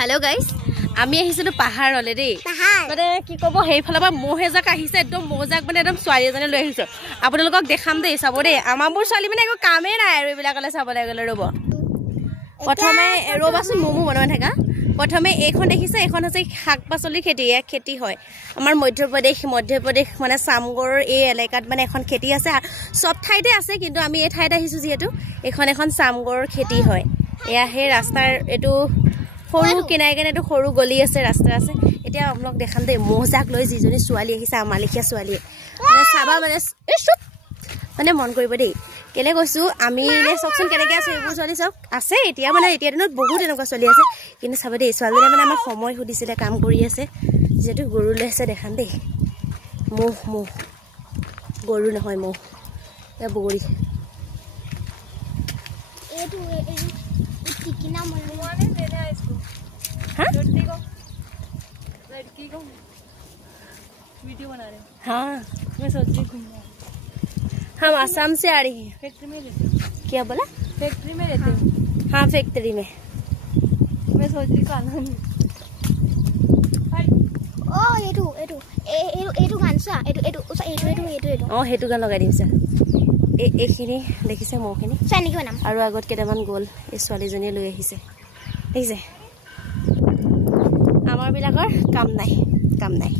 hello guys আমি আহিছিলো পাহাৰলে দেই মানে কি কব হেইফালৰ পৰা মহেজাক আহিছে একদম মজাক মানে একদম ছোৱালী এজনে লৈ আহিছো আপোনালোকক দেখাম দেই চাব দেই আমাৰবোৰ ছোৱালী মানে একো কামেই নাই আৰু এইবিলাকলে চাবলৈ গ'লে ৰব প্ৰথমে ৰবাচোন মোমো বনাই থাকা প্ৰথমে এইখন দেখিছে এখন আছে শাক পাচলি খেতি এক খেতি হয় আমাৰ মধ্যপ্ৰদেশ মানে সামগৰ এই এলেকাত মানে এখন খেতি আছে সব ঠাইতে আছে কিন্তু আমি এই ঠাইতে আহিছো যেহেতু এখন সামগৰ খেতি হয় এয়া হে ৰাস্তাৰ এটো সৰু কিনাই কিনে এটো সৰু গলি আছে ৰাস্তা আছে এতিয়া আপোনাক দেখাম দে মজাক লৈ যিজনী ছোৱালী আহিছে আমালিখিয়া ছোৱালী মানে চাবা মানে মন কৰিব দেই কেলে কৈছো আমি নে সকচোন কেনেকে আছে এইবোৰ ছোৱালী সব আছে এতিয়া মানে এতিয়া দিনত বহুত এনেকুৱা ছোৱালী আছে কিন্তু চাবা দেই ছোৱালীজনী মানে আমাৰ সময় সুধিছিলে কাম কৰি আছে যেটো গৰু লৈ আছে দেখাম দেই মোহ গৰু নহয় মোহ এ বগৰী এটো টিকিনা মনে দেনে আইছো हां लड़की को वीडियो बना रहे हैं हां मैं सोच रही हूं हम आसाम से आ रही हैं फैक्ट्री में रहते हैं क्या बोला फैक्ट्री में रहते हैं हां फैक्ट्री में मैं सोच रही खाना ओ एटू गानसा एटू ओ हेतु गान लगाइ दिम सर एखिनि দেখিছে মোখিনি চাই নেকি নাম আৰু আগত কেটামান গোল এই ছোৱালীজনী লৈ আহিছে দেখিছে আমাৰ বিলাকৰ কাম নাই